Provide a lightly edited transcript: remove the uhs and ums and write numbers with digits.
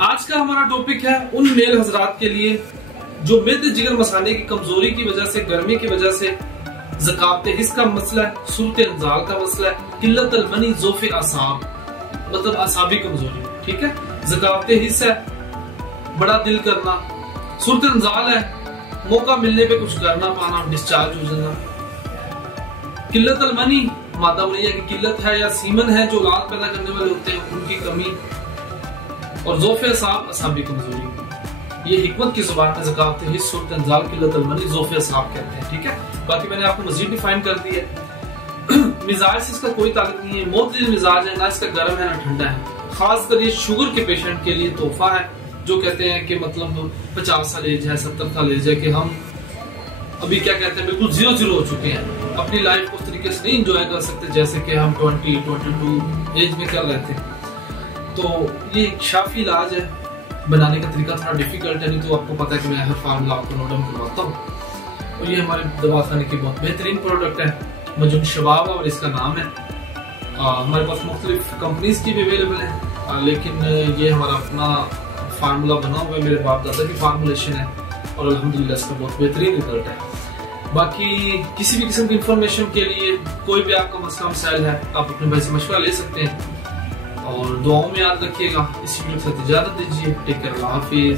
आज का हमारा टॉपिक है उन मेल हजरात के लिए जो मेदे जिगर मसाने की कमजोरी की वजह से, गर्मी की वजह से ज़कात हिस्स का मसला है, सूरत इंजाल का मसला है, किल्लत अल मनी, ज़ोफ़े असाब मतलब असाबी कमजोरी, ठीक है। ज़कात हिस्स है बड़ा दिल करना, सूरत इंजाल है मौका मिलने पे कुछ करना पाना, डिस्चार्ज हो जाना, किल्लत अल मनी मादा मुनैया की किल्लत है या सीमन है जो औलाद पैदा करने वाले होते हैं उनकी कमी, और ज़ोफ़े असाब असाबी कमजोरी। ये हिकमत की जुबान में ज़कात हिस्स, सूरत इंजाल, किल्लत अल मनी, ज़ोफ़े असाब कहते हैं, ठीक है। बाकी मैंने आपको मजीद डिफाइन कर दी है। मिजाज से इसका कोई ताल्लुक नहीं है, मोतदिल मिजाज है, ना इसका गर्म है ना ठंडा है। खासकर ये शुगर के पेशेंट के लिए तोहफा है जो कहते हैं कि मतलब 50 साल एज है, 70 साल एज है कि हम अभी क्या कहते हैं बिल्कुल 0 हो चुके हैं, अपनी लाइफ को उस तरीके से नहीं एंजॉय कर सकते जैसे कि हम 20-22 एज में कर रहे थे। तो ये एक शाफी इलाज है, बनाने का तरीका थोड़ा डिफिकल्ट है, नहीं तो आपको पता है कि मैं हर फार्मूला आपको नोट डाउन करवाता हूँ। और ये हमारे दवाखाने की बहुत बेहतरीन प्रोडक्ट है, मजून शबाब और इसका नाम है। हमारे पास मुख्तलिफ कंपनीज की भी अवेलेबल है, लेकिन ये हमारा अपना फार्मूला बना हुआ है, मेरे बाप दादा की फार्मूलेशन है और अल्हम्दुलिल्लाह इसका बहुत बेहतरीन रिजल्ट है। बाकी किसी भी किस्म की इंफॉर्मेशन के लिए, कोई भी आपका मसला मसाइल है, आप अपने भाई से मशवरा ले सकते हैं और दुआओं में याद रखिएगा। इस वीडियो के साथ इजाजत दीजिए। टेक केयर, अल्लाह हाफिज।